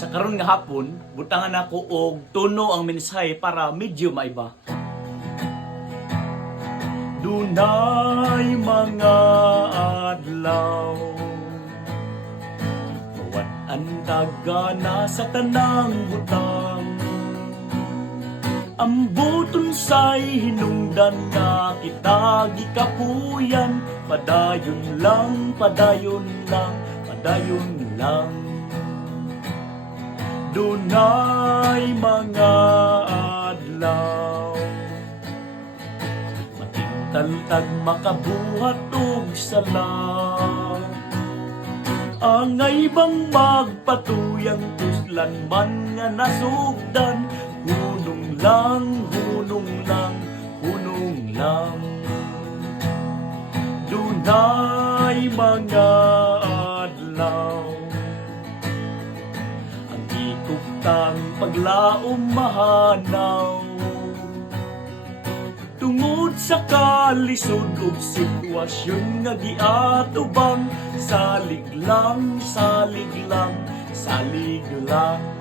Sa karon nga hapon, butangan ako og tuno ang mensahe para medyo maiba. Dunay mga adlaw mawat-an kagana sa tanang butang. Ambuton say hinungdan nga kita gikapuyan. Padayon lang, padayon lang, padayon lang. Dunay mga adlaw matingtaltag makabuhat og sala. Angay bang magpatuyang tuslan man nga nasugdan. Hunong lang, hunong lang, hunong lang. Dunay mga adlaw ang ikutang paglaom mahanaw. Tungod sa kalisod ug sitwasyon nga giatubang, salig lang, salig lang, salig lang.